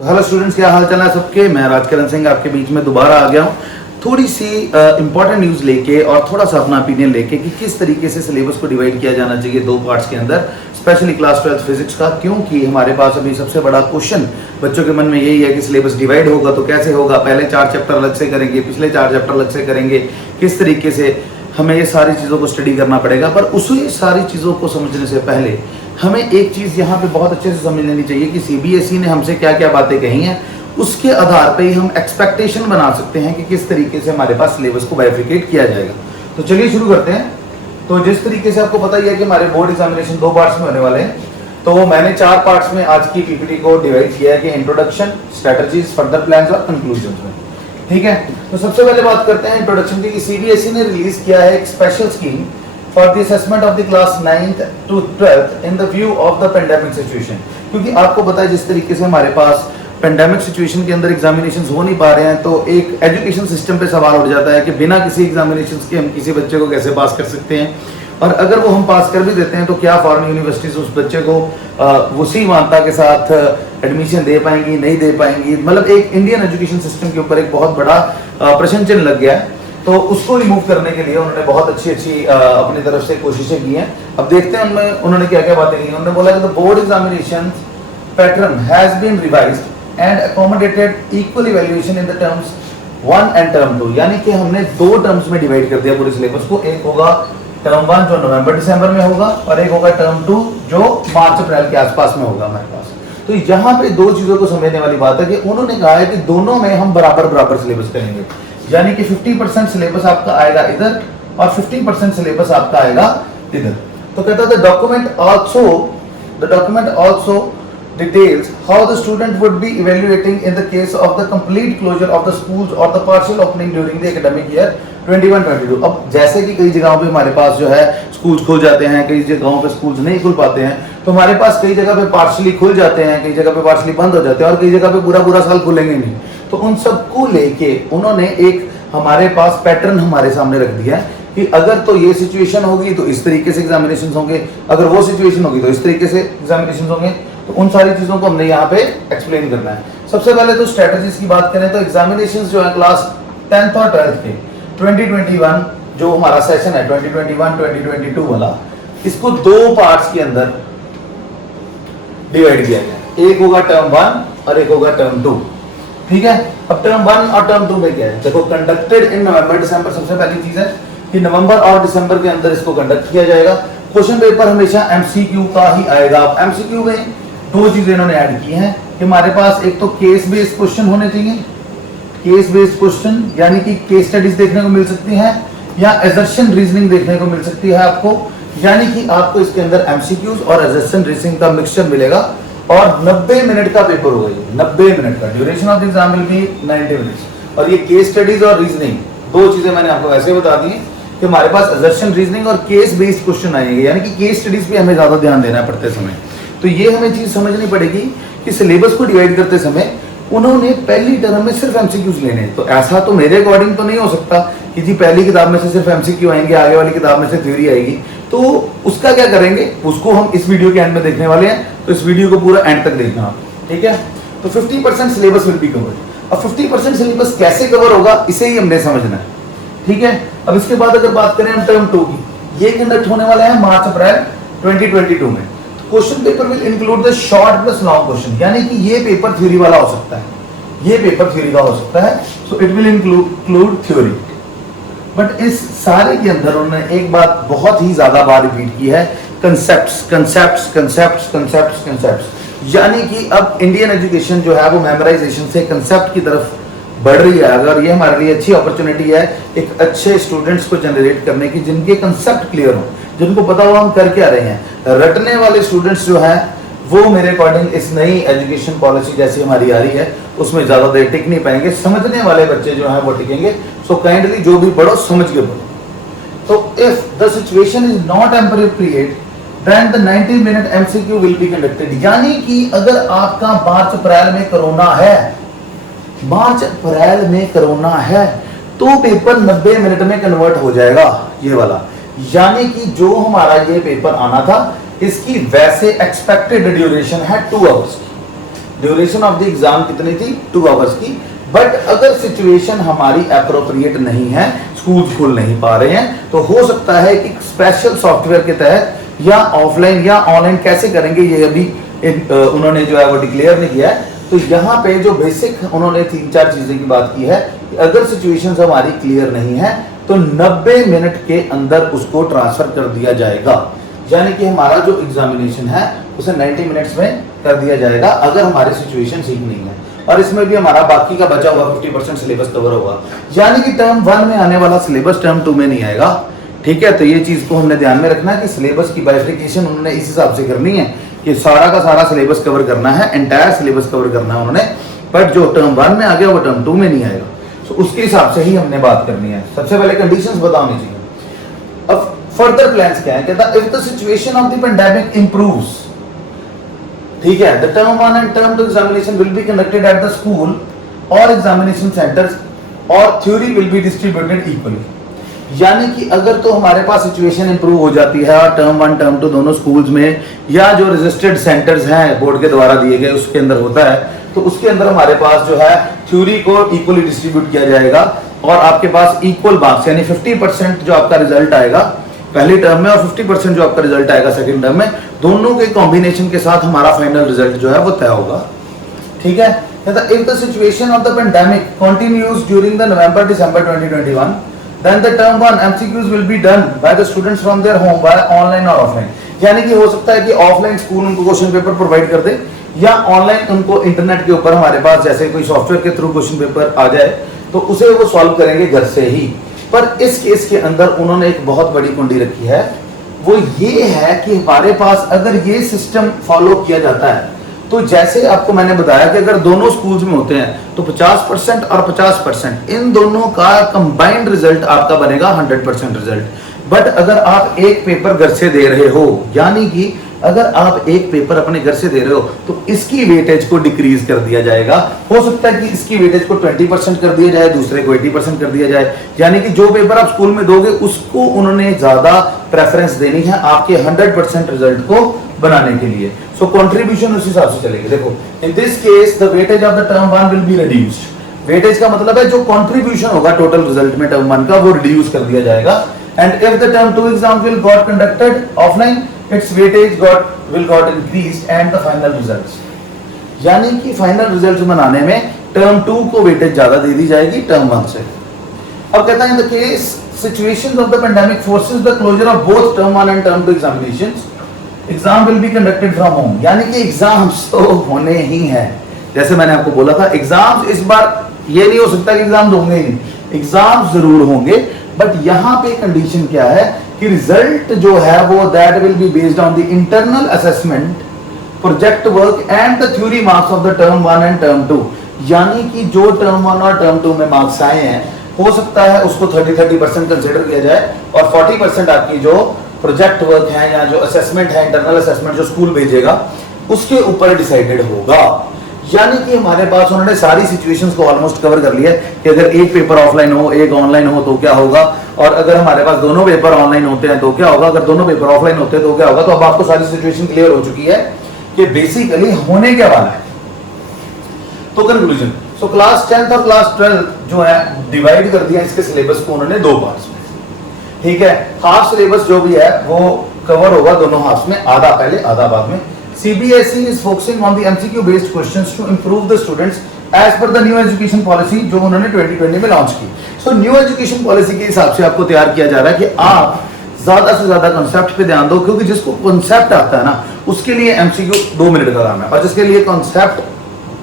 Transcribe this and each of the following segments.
Hello students, क्या हाल चाल है सबके। मैं राजकरण सिंह आपके बीच में दोबारा आ गया हूँ थोड़ी सी इंपॉर्टेंट न्यूज़ लेके और थोड़ा सा अपना ओपिनियन लेके कि किस तरीके से सिलेबस को डिवाइड किया जाना चाहिए दो पार्ट्स के अंदर, स्पेशली क्लास 12 फिजिक्स का। क्योंकि हमारे पास अभी सबसे बड़ा क्वेश्चन बच्चों के मन में यही है कि सिलेबस डिवाइड होगा तो कैसे होगा, पहले 4 चैप्टर अलग से करेंगे, पिछले 4 चैप्टर अलग से करेंगे, किस तरीके से हमें ये सारी चीज़ों को स्टडी करना पड़ेगा। पर उसी सारी चीज़ों को समझने से पहले हमें एक चीज़ यहाँ पे बहुत अच्छे से समझ लेनी चाहिए कि सीबीएसई ने हमसे क्या क्या बातें कही हैं। उसके आधार पे ही हम एक्सपेक्टेशन बना सकते हैं कि किस तरीके से हमारे पास सिलेबस को बाइफिकेट किया जाएगा। तो चलिए शुरू करते हैं। तो जिस तरीके से आपको पता ही है कि हमारे बोर्ड एग्जामिनेशन 2 पार्ट्स में होने वाले हैं, तो मैंने 4 पार्ट्स में आज की पीपीटी को डिवाइड किया है कि इंट्रोडक्शन, स्ट्रेटजीज, फर्दर प्लान्स और कंक्लूजन में। ठीक है, तो सबसे पहले बात करते हैं इंट्रोडक्शन की। सीबीएसई ने रिलीज किया है एक special scheme for the assessment of the class 9th to 12th in the view of the pandemic situation. क्योंकि आपको पता है जिस तरीके से हमारे पास पेंडेमिक सिचुएशन के अंदर एग्जामिनेशंस हो नहीं पा रहे हैं, तो एक एजुकेशन सिस्टम पे सवाल उठ जाता है कि बिना किसी एग्जामिनेशंस के हम किसी बच्चे को कैसे पास कर सकते हैं, और अगर वो हम पास कर भी देते हैं तो क्या फॉरेन यूनिवर्सिटीज उस बच्चे को उसी मान्यता के साथ एडमिशन दे पाएंगी, नहीं दे पाएंगी। मतलब एक इंडियन एजुकेशन सिस्टम के ऊपर एक बहुत बड़ा प्रश्न चिन्ह लग गया है। तो उसको रिमूव करने के लिए उन्होंने बहुत अच्छी अपनी तरफ से कोशिशें की हैं। अब देखते हैं उनमें उन्होंने क्या क्या बातें की। उन्होंने बोला कि the board examination pattern has been revised and accommodated equal evaluation in the terms 1 and term 2। यानी कि हमने 2 टर्म्स में डिवाइड कर दिया पूरे सिलेबस को। एक होगा टर्म 1 जो नवंबर दिसंबर में होगा, और एक होगा टर्म 2 जो मार्च अप्रैल के आसपास में होगा हमारे पास। तो यहाँ पे 2 चीजों को समझने वाली बात है कि उन्होंने कहा है कि दोनों में हम बराबर बराबर सिलेबस करेंगे। यानी कि 50% सिलेबस आपका आएगा इधर और 50% सिलेबस आपका आएगा इधर। तो कहता है the document also details how the student would be evaluating in the case of the complete closure of the schools or the partial opening during the academic year 21-22। अब जैसे कि कई जगहों पे हमारे पास जो है स्कूल्स खुल जाते हैं, कई जगहों पे स्कूल्स नहीं खुल पाते हैं, तो हमारे पास कई जगह पे पार्शली खुल जाते हैं, कई जगह पे पार्शली बंद हो जाते हैं, और कई जगह पे पूरा साल खुलेंगे नहीं। तो उन सबको लेके उन्होंने एक हमारे पास पैटर्न हमारे सामने रख दिया है कि अगर तो ये सिचुएशन होगी तो इस तरीके से एग्जामिनेशन होंगे, अगर वो सिचुएशन होगी तो इस तरीके से एग्जामिनेशन होंगे। तो उन सारी चीजों को हमने यहाँ पे एक्सप्लेन करना है। सबसे पहले तो स्ट्रेटजीज की बात करें तो एग्जामिनेशंस जो है क्लास 10th और 12th के 2021 जो हमारा सेशन है 2021-2022 वाला, इसको 2 पार्ट्स के अंदर डिवाइड किया गया। एक होगा टर्म 1 और एक होगा टर्म 2। ठीक है, अब टर्म 1 और टर्म 2 में क्या है, देखो कंडक्टेड इन नवंबर दिसंबर। सबसे पहली चीज है कि नवंबर और दिसंबर के अंदर इसको कंडक्ट किया जाएगा। क्वेश्चन पेपर हमेशा एमसीक्यू का ही आएगा। अब एमसीक्यू में 2 चीजें इन्होंने ऐड की हैं कि हमारे पास एक तो केस बेस्ड क्वेश्चन होने चाहिए। केस बेस्ड क्वेश्चन यानी कि केस स्टडीज देखने को मिल सकती हैं या असर्शन रीजनिंग देखने को मिल सकती है आपको। यानी कि आपको इसके अंदर एमसीक्यूज और असर्शन रीजनिंग का मिक्सचर मिलेगा, और 90 मिनट का पेपर होगा ये। 90 मिनट का duration of the exam will B 90 minutes. और ये केस स्टडीज और रीजनिंग 2 चीजें मैंने आपको वैसे बता दी हैं कि हमारे पास असर्शन रीजनिंग और केस बेस्ड क्वेश्चन आएंगे। यानी कि केस स्टडीज पे हमें ज्यादा ध्यान देना है पढ़ते समय। तो ये हमें चीज समझनी पड़ेगी कि सिलेबस को डिवाइड करते समय उन्होंने पहली टर्म में सिर्फ एमसीक्यूज लेने हैं। तो ऐसा तो मेरे अकॉर्डिंग तो नहीं हो सकता कि जी पहली किताब में से सिर्फ एमसीक्यू आएंगे, आगे वाली किताब में से थ्योरी आएगी। तो उसका क्या करेंगे, उसको हम इस वीडियो के एंड में देखने वाले हैं। तो इस वीडियो को पूरा एंड तक देखना आप, ठीक है। तो 50% सिलेबस विल बी कवर्ड। अब 50% सिलेबस कैसे कवर होगा इसे ही हमने समझना है, ठीक है। अब इसके बाद अगर बात करें हम टर्म 2 की, ये कंडक्ट होने वाला है मार्च अप्रैल 2022 में। Question paper will include the short plus long question. यानी कि ये पेपर थ्योरी वाला हो सकता है, ये पेपर थ्योरी का हो सकता है। So it will include theory. But इस सारे के अंदर उन्होंने एक बात बहुत ही ज्यादा बार रिपीट की है, concepts concepts concepts concepts concepts. यानी कि अब इंडियन एजुकेशन जो है वो मेमोराइजेशन से कंसेप्ट की तरफ बढ़ रही है। अगर ये हमारे लिए अच्छी अपॉर्चुनिटी है एक अच्छे स्टूडेंट्स को जनरेट करने की जिनके कंसेप्ट क्लियर हो, जिनको पता हो हम कर क्या रहे हैं। रटने वाले स्टूडेंट्स जो हैं वो मेरे अकॉर्डिंग इस नई एजुकेशन पॉलिसी जैसी हमारी आ रही है उसमें ज्यादा देर टिक नहीं पाएंगे। समझने वाले बच्चे जो हैं वो टिकेंगे। सो काइंडली जो भी पढ़ो समझ के पढ़ो। तो if the situation is not appropriate then the 90 minute MCQ will be conducted। यानी कि अगर आपका मार्च अप्रैल में कोरोना है, मार्च अप्रैल में कोरोना है, तो पेपर 90 मिनट में कन्वर्ट हो जाएगा ये वाला। यानी कि जो हमारा ये पेपर आना था इसकी वैसे एक्सपेक्टेड ड्यूरेशन है 2 आवर्स की। ड्यूरेशन ऑफ द एग्जाम कितनी थी 2 आवर्स की। बट अगर सिचुएशन हमारी अप्रोप्रिएट नहीं है, स्कूल खुल नहीं पा रहे हैं, तो हो सकता है कि स्पेशल सॉफ्टवेयर के तहत या ऑफलाइन या ऑनलाइन कैसे करेंगे, ये अभी उन्होंने जो है वो डिक्लेयर नहीं किया है। तो यहाँ पे जो बेसिक उन्होंने 3-4 चीजें की बात की है कि अगर सिचुएशन हमारी क्लियर नहीं है तो 90 मिनट के अंदर उसको ट्रांसफर कर दिया जाएगा। यानी कि हमारा जो एग्जामिनेशन है उसे 90 मिनट्स में कर दिया जाएगा अगर हमारी सिचुएशन ठीक नहीं है। और इसमें भी हमारा बाकी का बचा हुआ 50% सिलेबस कवर होगा। यानी कि टर्म 1 में आने वाला सिलेबस टर्म 2 में नहीं आएगा। ठीक है, तो ये चीज को हमने ध्यान में रखना है कि सिलेबस की बाइफिकेशन उन्होंने इस हिसाब से करनी है कि सारा का सारा सिलेबस कवर करना है, एंटायर सिलेबस कवर करना है उन्होंने। बट जो टर्म 1 में आ गया वो टर्म 2 में नहीं आएगा। तो उसके हिसाब से ही हमने बात करनी है। सबसे पहले कंडीशंस बतानी चाहिए। अब फर्दर प्लान्स क्या है, कहता if the situation of the pandemic improves, ठीक है, the term 1 and term 2 examination will be conducted at the school और एग्जामिनेशन सेंटर्स और theory will be distributed equally. यानी कि अगर तो हमारे पास सिचुएशन इंप्रूव हो जाती है और टर्म 1 टर्म 2 दोनों स्कूल्स में या जो रजिस्टर्ड सेंटर्स हैं बोर्ड के द्वारा दिए गए उसके अंदर होता है, तो उसके अंदर हमारे पास जो है थ्योरी को इक्वली डिस्ट्रीब्यूट किया जाएगा और आपके पास इक्वल मार्क्स यानी 50% जो आपका रिजल्ट आएगा पहली टर्म में और 50% जो आपका रिजल्ट आएगा सेकंड टर्म में, दोनों के कॉम्बिनेशन के साथ हमारा फाइनल रिजल्ट जो है वो तय होगा। ठीक है, if the situation of the pandemic continues during the November December 2021 then the term 1 MCQs will be done by the students from their home by online or offline। यानी कि हो सकता है कि ऑफलाइन स्कूल उनको क्वेश्चन पेपर प्रोवाइड कर दे या online उनको इंटरनेट के ऊपर हमारे पास जैसे कोई सॉफ्टवेयर के थ्रू क्वेश्चन पेपर आ जाए तो उसे वो सॉल्व करेंगे घर से ही। पर इस केस के अंदर उन्होंने एक बहुत बड़ी कुंडी रखी है, वो ये है कि हमारे पास अगर ये सिस्टम फॉलो किया जाता है तो जैसे आपको मैंने बताया कि अगर दोनों स्कूल्स में होते हैं तो 50% और 50% इन दोनों का कंबाइंड रिजल्ट आपका बनेगा 100% रिजल्ट। बट अगर आप एक पेपर घर से दे रहे हो, यानी कि अगर आप एक पेपर अपने घर से दे रहे हो तो इसकी वेटेज को डिक्रीज कर दिया जाएगा। हो सकता है कि इसकी वेटेज को 20% कर दिया जाए, दूसरे को 80% कर दिया जाए। यानी कि जो पेपर आप स्कूल में दोगे उसको उन्होंने ज्यादा प्रेफरेंस देनी है आपके 100% रिजल्ट को बनाने के लिए। सो कंट्रीब्यूशन उस हिसाब से चलेगी। देखो in this case the weightage of the term 1 will be reduced. Weightage का मतलब है जो कंट्रीब्यूशन होगा टोटल रिजल्ट में टर्म 1 का वो रिड्यूस कर दिया जाएगा। And if the term 2 exam will got conducted offline its weightage will got increased and the final results, यानी कि फाइनल रिजल्ट बनाने में टर्म 2 को वेटेज ज्यादा दे दी जाएगी टर्म 1 से। अब कहता है in the case situations of the pandemic forces the closure of both term 1 and term 2 examinations, exam will be conducted from home. यानी कि एग्जाम्स तो होने ही है, जैसे मैंने आपको बोला था एग्जाम्स इस बार ये नहीं हो सकता कि एग्जाम होंगे ही नहीं, एग्जाम्स जरूर होंगे। बट यहाँ पे कंडीशन क्या है कि रिजल्ट जो है वो that will be based on the internal assessment, project work and the theory marks of the term 1 and term 2। यानी कि जो टर्म 1 और टर्म 2 में मार्क्स आए हैं हो सकता है उसको 30% कंसीडर किया जाए और 40% आपकी जो प्रोजेक्ट वर्क है या जो असेसमेंट है इंटरनल असेसमेंट जो स्कूल भेजेगा उसके ऊपर डिसाइडेड होगा। यानी कि हमारे पास उन्होंने सारी सिचुएशंस को ऑलमोस्ट कवर कर लिया है कि अगर एक पेपर ऑफलाइन हो एक ऑनलाइन हो तो क्या होगा, और अगर हमारे पास दोनों पेपर ऑनलाइन होते हैं तो क्या होगा, अगर दोनों पेपर ऑफलाइन होते हैं तो क्या होगा। तो अब आपको सारी सिचुएशन क्लियर हो चुकी है कि बेसिकली होने क्या वाला है। तो कंक्लूजन, सो क्लास 10th और क्लास 12 जो है डिवाइड कर दिया इसके सिलेबस को उन्होंने 2 पार्ट्स में। ठीक है, हाफ सिलेबस जो भी है वो कवर होगा दोनों हाफ में, आधा पहले आधा बाद में। CBSE is focusing on the MCQ based questions to improve the students as per the new education policy जो उन्होंने 2020 में लॉन्च की। सो न्यू एजुकेशन पॉलिसी के हिसाब से आपको तैयार किया जा रहा है कि आप ज्यादा से ज्यादा कॉन्सेप्ट पे ध्यान दो, क्योंकि जिसको कॉन्सेप्ट आता है ना उसके लिए MCQ 2 मिनट का काम है और जिसके लिए कॉन्सेप्ट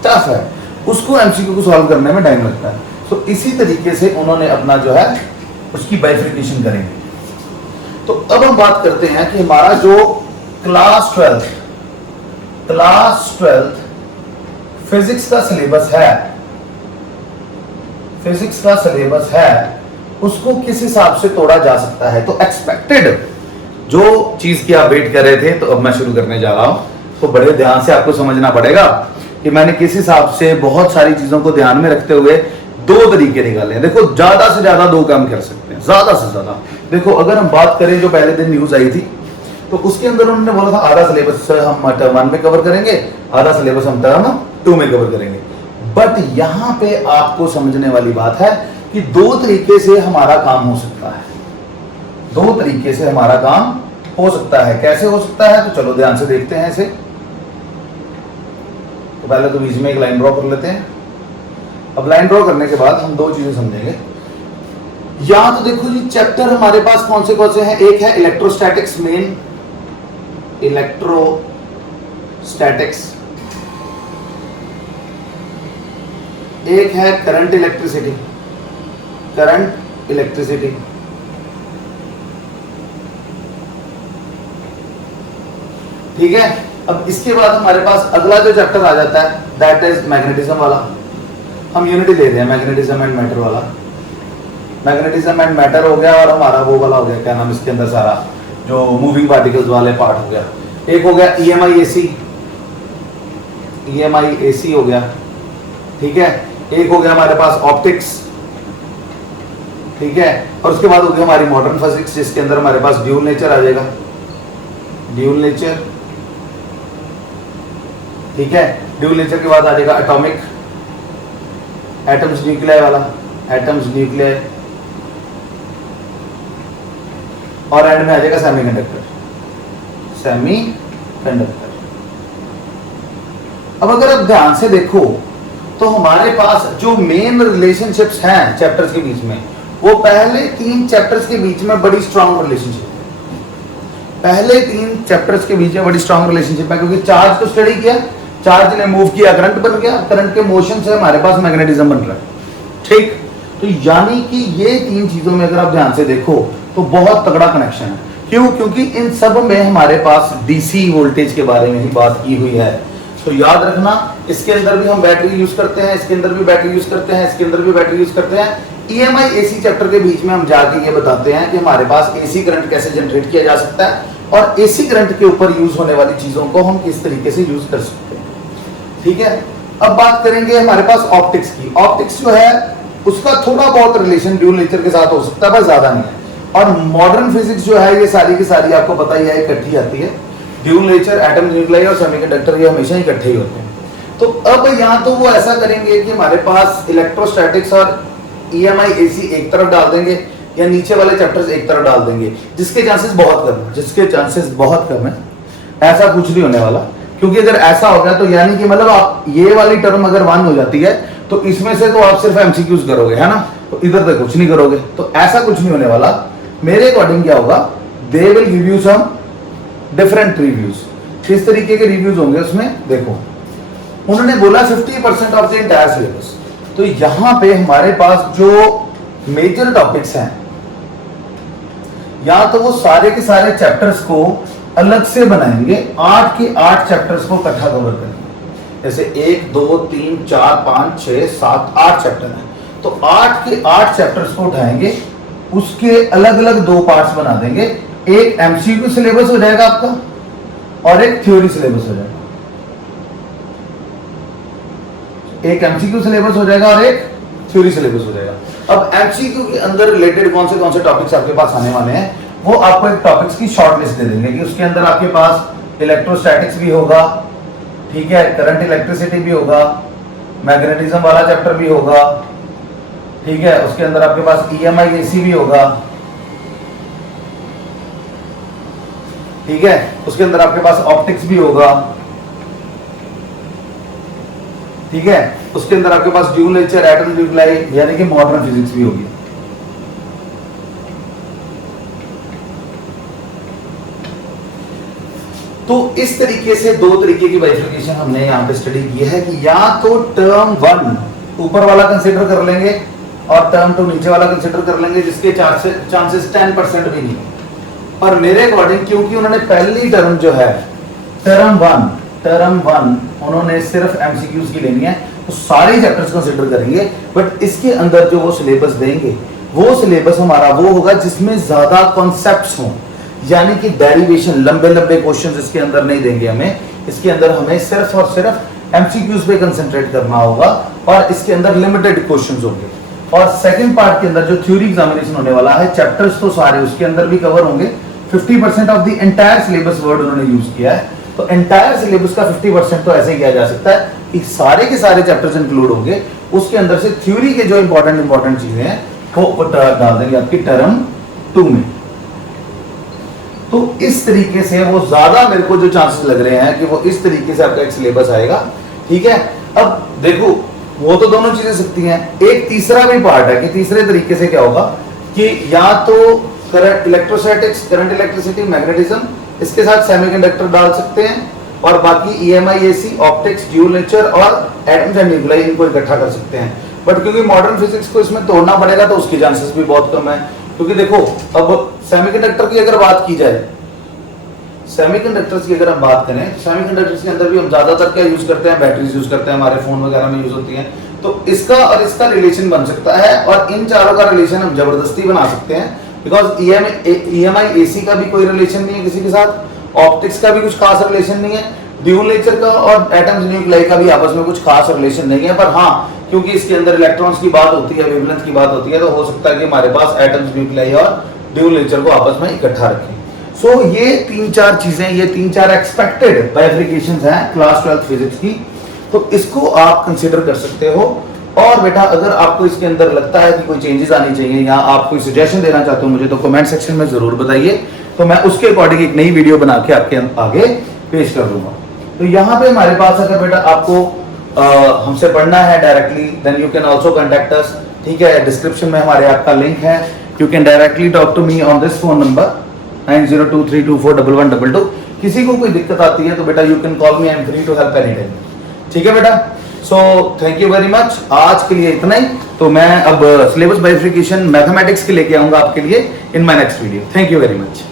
टफ है उसको MCQ को सॉल्व करने में टाइम लगता है। सो इसी तरीके से उन्होंने अपना जो है उसकी बाइफिकेशन करेंगे। तो अब हम बात करते हैं कि हमारा जो क्लास 12 फिजिक्स का सिलेबस है, उसको किस हिसाब से तोड़ा जा सकता है। तो एक्सपेक्टेड जो चीज की आप वेट कर रहे थे, तो अब मैं शुरू करने जा रहा हूं। तो बड़े ध्यान से आपको समझना पड़ेगा कि मैंने किस हिसाब से बहुत सारी चीजों को ध्यान में रखते हुए 2 तरीके निकाले हैं। देखो ज्यादा से ज्यादा 2 काम कर सकते हैं, ज्यादा से ज्यादा। देखो अगर हम बात करें जो पहले दिन न्यूज आई थी तो उसके अंदर उन्होंने बोला था आधा सिलेबस हम टर्म 1 में कवर करेंगे, आधा सिलेबस हम टर्म 2 में कवर करेंगे। बट यहां पे आपको समझने वाली बात है कि 2 तरीके से हमारा काम हो सकता है, 2 तरीके से हमारा काम हो सकता है। कैसे हो सकता है, तो चलो ध्यान से देखते हैं इसे। तो पहले तो बीच में एक लाइन ड्रॉ कर लेते हैं। अब लाइन ड्रॉ करने के बाद हम 2 चीजें समझेंगे। यहां तो देखो जी, चैप्टर हमारे पास कौन से हैं। एक है इलेक्ट्रोस्टैटिक्स मेन, इलेक्ट्रोस्टैटिक्स, एक है करंट इलेक्ट्रिसिटी, करंट इलेक्ट्रिसिटी, ठीक है। अब इसके बाद हमारे पास अगला जो चैप्टर आ जाता है दैट इज मैग्नेटिज्म वाला। हम यूनिटी ले रहे हैं मैग्नेटिज्म एंड मैटर वाला। मैग्नेटिज्म एंड मैटर हो गया और हमारा वो वाला हो गया, क्या नाम इसके अंदर सारा जो मूविंग पार्टिकल्स वाले पार्ट हो गया। एक हो गया ईएमआई एसी, ईएमआई एसी हो गया, ठीक है। एक हो गया हमारे पास ऑप्टिक्स, ठीक है। और उसके बाद हो गया हमारी मॉडर्न फिजिक्स, जिसके अंदर हमारे पास ड्यूल नेचर आ जाएगा, ड्यूल नेचर, ठीक है। ड्यूल नेचर के बाद आ जाएगा एटॉमिक, एटम्स न्यूक्लियर वाला, एटम्स न्यूक्लियर, और एंड में आ जाएगा सेमीकंडक्टर, सेमीकंडक्टर। अब अगर आप ध्यान से देखो तो हमारे पास जो मेन रिलेशनशिप्स हैं चैप्टर्स के बीच में, वो पहले 3 चैप्टर्स के बीच में बड़ी स्ट्रांग रिलेशनशिप है। पहले 3 चैप्टर्स के बीच में बड़ी स्ट्रांग रिलेशनशिप है, क्योंकि चार्ज को स्टडी किया, चार्ज ने मूव किया, करंट बन गया, करंट के मोशन से हमारे पास मैग्नेटिज्म बन रहा है, ठीक। तो यानी कि ये 3 चीजों में अगर आप ध्यान से देखो तो बहुत तगड़ा कनेक्शन है। क्यों? क्योंकि इन सब में हमारे पास डीसी वोल्टेज के बारे में ही बात की हुई है। तो याद रखना, इसके अंदर भी हम बैटरी यूज करते हैं, इसके अंदर भी बैटरी यूज करते हैं, इसके अंदर भी बैटरी यूज करते हैं। ईएमआई एसी चैप्टर के बीच में हम जाके ये बताते हैं कि हमारे पास एसी करंट कैसे जनरेट किया जा सकता है और एसी करंट के ऊपर यूज होने वाली चीजों को हम किस तरीके से यूज कर सकते हैं, ठीक है। अब बात करेंगे हमारे पास ऑप्टिक्स की। ऑप्टिक्स जो है उसका थोड़ा बहुत रिलेशन ड्यूल नेचर के साथ हो सकता है, पर ज्यादा नहीं है। और मॉडर्न फिजिक्स जो है ये सारी की सारी आपको पता ही है इकट्ठी आती है। ड्यूल नेचर, एटम न्यूक्लियर और सेमीकंडक्टर ये हमेशा इकट्ठे ही होते हैं। तो अब यहाँ तो वो ऐसा करेंगे कि हमारे पास इलेक्ट्रोस्टैटिक्स और ईएमआई एसी एक तरफ डाल देंगे या नीचे वाले चैप्टर्स एक तरफ डाल देंगे, जिसके चांसेस बहुत कम है, जिसके चांसेस बहुत कम है। ऐसा कुछ नहीं होने वाला, क्योंकि अगर ऐसा हो गया तो यानी कि मतलब आप ये वाली टर्म अगर 1 हो जाती है तो इसमें से तो आप सिर्फ एमसीक्यूज करोगे, है ना, तो इधर तक कुछ नहीं करोगे। तो ऐसा कुछ नहीं होने वाला। मेरे अकॉर्डिंग क्या होगा, they will give you some different reviews. किस तरीके के रिव्यूज होंगे उसमें, देखो उन्होंने बोला 50% ऑफ द एंटायर सिलेबस। तो यहां पे हमारे पास जो मेजर टॉपिक्स हैं, या तो वो सारे के सारे चैप्टर्स को अलग से बनाएंगे, 8 के 8 चैप्टर्स को इकट्ठा कवर करेंगे। जैसे 1 2 3 4 5 6 7 8 चैप्टर हैं, तो 8 के 8 चैप्टर्स को उठाएंगे, उसके अलग अलग 2 पार्ट्स बना देंगे। एक एमसीक्यू सिलेबस हो जाएगा आपका और एक थ्योरी सिलेबस हो जाएगा। एक एमसीक्यू सिलेबस हो जाएगा और एक थ्योरी सिलेबस हो जाएगा। अब एमसीक्यू के अंदर रिलेटेड कौन से टॉपिक्स आपके पास आने वाले हैं, वो आपको एक टॉपिक्स की शॉर्ट लिस्ट दे देंगे कि उसके अंदर आपके पास इलेक्ट्रोस्टैटिक्स भी होगा, ठीक है, करंट इलेक्ट्रिसिटी भी होगा, मैग्नेटिज्म वाला चैप्टर भी होगा, ठीक है, उसके अंदर आपके पास ईएमआई एसी भी होगा, ठीक है, उसके अंदर आपके पास ऑप्टिक्स भी होगा, ठीक है, उसके अंदर आपके पास ड्यूल नेचर, एटम न्यूक्लियर यानी कि मॉडर्न फिजिक्स भी होगी। तो इस तरीके से 2 तरीके की बाइफर्केशन हमने यहाँ पे स्टडी की है कि या तो टर्म 1 ऊपर वाला कंसीडर कर लेंगे और टर्म 2 नीचे वाला कंसीडर कर लेंगे, जिसके चांसेस 10% भी नहीं। और मेरे अकॉर्डिंग क्योंकि उन्होंने पहली टर्म जो है टर्म 1 उन्होंने सिर्फ एमसीक्यूज की लेनी है, तो सारे चैप्टर्स कंसीडर करेंगे। बट इसके अंदर जो वो सिलेबस देंगे, वो सिलेबस हमारा वो होगा जिसमें ज्यादा कॉन्सेप्ट्स हों, यानी कि डेरिवेशन, लंबे लंबे क्वेश्चंस इसके अंदर नहीं देंगे हमें। इसके अंदर हमें सिर्फ और सिर्फ एमसीक्यूज पे कंसंट्रेट करना होगा और इसके अंदर लिमिटेड क्वेश्चंस होंगे। और सेकंड पार्ट के अंदर जो थ्योरी एग्जामिनेशन होने वाला है, चैप्टर्स तो सारे उसके अंदर भी कवर होंगे। 50% of the entire syllabus word उन्होंने यूज किया है। तो एंटायर सिलेबस का 50% तो ऐसे किया जा सकता है कि सारे के सारे चैप्टर्स इंक्लूड होंगे, उसके अंदर से थ्योरी के जो इंपॉर्टेंट चीजें हैं वो डाल देंगे आपकी टर्म 2 में। तो इस तरीके से वो ज्यादा मेरे को जो चांसेस लग रहे हैं कि वो इस तरीके से आपका एक सिलेबस आएगा, ठीक है। अब देखो वो तो दोनों चीजें सकती हैं, एक तीसरा भी पार्ट है कि तीसरे तरीके से क्या होगा कि या तो current electrostatics, current electricity, magnetism, इसके साथ सेमीकंडक्टर डाल सकते हैं और बाकी EMI, AC, optics, dual nature और एटम्स एंड न्यूक्लियाई इनको इकट्ठा कर सकते हैं। बट क्योंकि मॉडर्न फिजिक्स को इसमें तोड़ना पड़ेगा तो उसके चांसेस भी बहुत कम है, क्योंकि देखो अब सेमीकंडक्टर की अगर बात की जाए, सेमीकंडक्टर्स की अगर हम बात करें तो सेमीकंडक्टर्स के अंदर भी हम ज्यादातर क्या यूज करते हैं, बैटरीज यूज करते हैं, हमारे फोन वगैरह में यूज होती हैं। तो इसका और इसका रिलेशन बन सकता है और इन चारों का रिलेशन हम जबरदस्ती बना सकते हैं, बिकॉज EMI, AC का भी कोई रिलेशन नहीं है किसी के साथ, ऑप्टिक्स का भी कुछ खास रिलेशन नहीं है, ड्यूल नेचर का और एटम्स न्यूक्लियाई का भी आपस में कुछ खास रिलेशन नहीं है। पर हाँ, क्योंकि इसके अंदर इलेक्ट्रॉन्स की बात होती है, वेवलेंथ की बात होती है, तो हो सकता है कि हमारे पास एटम्स न्यूक्लियाई और ड्यूल नेचर को आपस में इकट्ठा रखें। सो ये 3-4 चीजें, ये 3-4 एक्सपेक्टेड बाइफिकेशंस हैं क्लास 12th फिजिक्स की, तो इसको आप कंसीडर कर सकते हो। और बेटा अगर आपको इसके अंदर लगता है कि कोई चेंजेस आनी चाहिए या आप कोई सजेशन देना चाहते हो मुझे, तो कमेंट सेक्शन में जरूर बताइए, तो मैं उसके अकॉर्डिंग एक नई वीडियो बना के आपके आगे पेश कर दूंगा। तो यहाँ पे हमारे पास अगर बेटा आपको हमसे पढ़ना है directly, then you can also contact us, ठीक है। डिस्क्रिप्शन में हमारे ऐप का लिंक है, you can directly talk to me on this phone number 9023241122। किसी को कोई दिक्कत आती है तो बेटा you can call me, I am free to help any time, ठीक है बेटा। So thank you very much, आज के लिए इतना ही। तो मैं अब सिलेबस बाइफिकेशन मैथमेटिक्स के लेके आऊंगा आपके लिए in my next video. Thank you very much.